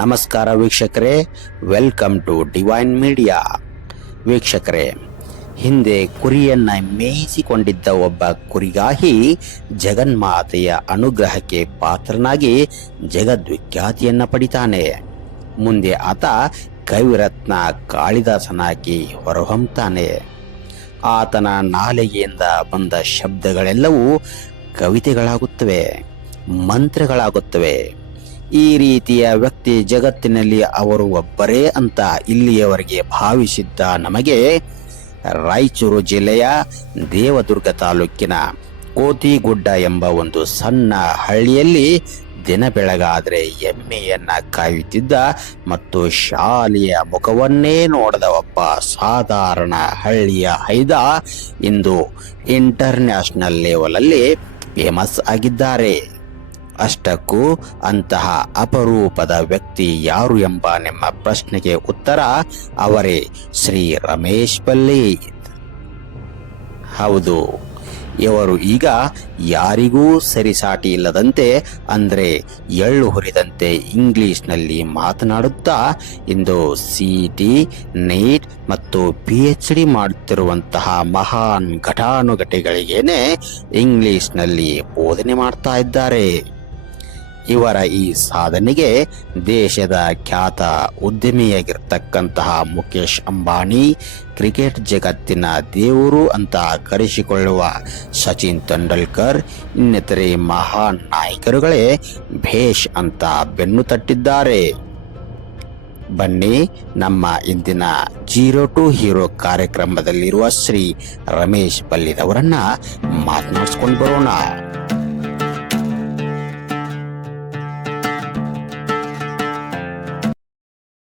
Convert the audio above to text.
ನಮಸ್ಕಾರ ವೀಕ್ಷಕರೇ, welcome to divine media. ವೀಕ್ಷಕರೇ, ಹಿಂದೆ ಕುರಿಯನ್ನ ಮೇಯಿಸಿಕೊಂಡಿದ್ದ ಒಬ್ಬ ಕುರಿಗಾಹಿ ಜಗನ್ಮಾತೆಯ ಅನುಗ್ರಹಕ್ಕೆ ಪಾತ್ರನಾಗಿ ಜಗದ್ವಿಖ್ಯಾತಿಯನ್ನ ಪಡಿತಾನೆ. ಮುಂದೆ ಆತ ಕವಿರತ್ನ ಕಾಳಿದಾಸನಾಗಿ ಹೊರಹೊಮ್ಮುತ್ತಾನೆ. ಆತನ ನಾಲಿಗೆಯಿಂದ ಬಂದ ಶಬ್ದಗಳೆಲ್ಲವೂ ಕವಿತೆಗಳಾಗುತ್ತವೆ, ಮಂತ್ರಗಳಾಗುತ್ತವೆ. ಈ ರೀತಿಯ ವ್ಯಕ್ತಿ ಜಗತ್ತಿನಲ್ಲಿ ಅವರು ಒಬ್ಬರೇ ಅಂತ ಇಲ್ಲಿಯವರೆಗೆ ಭಾವಿಸಿದ್ದ ನಮಗೆ ರಾಯಚೂರು ಜಿಲ್ಲೆಯ ದೇವದುರ್ಗ ತಾಲೂಕಿನ ಕೋತಿಗುಡ್ಡ ಎಂಬ ಒಂದು ಸಣ್ಣ ಹಳ್ಳಿಯಲ್ಲಿ ದಿನ ಬೆಳಗಾದರೆ ಎಮ್ಮೆಯನ್ನ ಕಾಯುತ್ತಿದ್ದ ಮತ್ತು ಶಾಲೆಯ ಮುಖವನ್ನೇ ನೋಡದ ಒಬ್ಬ ಸಾಧಾರಣ ಹಳ್ಳಿಯ ಹೈದ ಇಂದು ಇಂಟರ್ನ್ಯಾಷನಲ್ ಲೆವೆಲಲ್ಲಿ ಫೇಮಸ್ ಆಗಿದ್ದಾರೆ. ಅಷ್ಟಕ್ಕೂ ಅಂತಹ ಅಪರೂಪದ ವ್ಯಕ್ತಿ ಯಾರು ಎಂಬ ನಿಮ್ಮ ಪ್ರಶ್ನೆಗೆ ಉತ್ತರ ಅವರೇ ಶ್ರೀ ರಮೇಶ್ ಪಲ್ಲಿ. ಹೌದು, ಇವರು ಈಗ ಯಾರಿಗೂ ಸರಿಸಾಟಿ ಇಲ್ಲದಂತೆ ಅಂದರೆ ಎಳ್ಳು ಹುರಿದಂತೆ ಇಂಗ್ಲಿಷ್ನಲ್ಲಿ ಮಾತನಾಡುತ್ತಾ ಇಂದು CET, NEET ಮತ್ತು PhD ಮಾಡುತ್ತಿರುವಂತಹ ಮಹಾನ್ ಘಟಾನುಘಟಿಗಳಿಗೇನೆ ಇಂಗ್ಲಿಷ್ನಲ್ಲಿ ಬೋಧನೆ ಮಾಡ್ತಾ ಇದ್ದಾರೆ. ಇವರ ಈ ಸಾಧನೆಗೆ ದೇಶದ ಖ್ಯಾತ ಉದ್ಯಮಿಯಾಗಿರ್ತಕ್ಕಂತಹ ಮುಖೇಶ್ ಅಂಬಾನಿ, ಕ್ರಿಕೆಟ್ ಜಗತ್ತಿನ ದೇವರು ಅಂತ ಕರೆಸಿಕೊಳ್ಳುವ ಸಚಿನ್ ತೆಂಡೂಲ್ಕರ್ ಇನ್ನಿತರೆ ಮಹಾನ್ ನಾಯಕರುಗಳೇ ಭೇಷ್ ಅಂತ ಬೆನ್ನು ತಟ್ಟಿದ್ದಾರೆ. ಬನ್ನಿ, ನಮ್ಮ ಇಂದಿನ 0 to ಹೀರೋ ಕಾರ್ಯಕ್ರಮದಲ್ಲಿರುವ ಶ್ರೀ ರಮೇಶ್ ಪಲ್ಲಿದವರನ್ನ ಮಾತನಾಡಿಸ್ಕೊಂಡು ಬರೋಣ.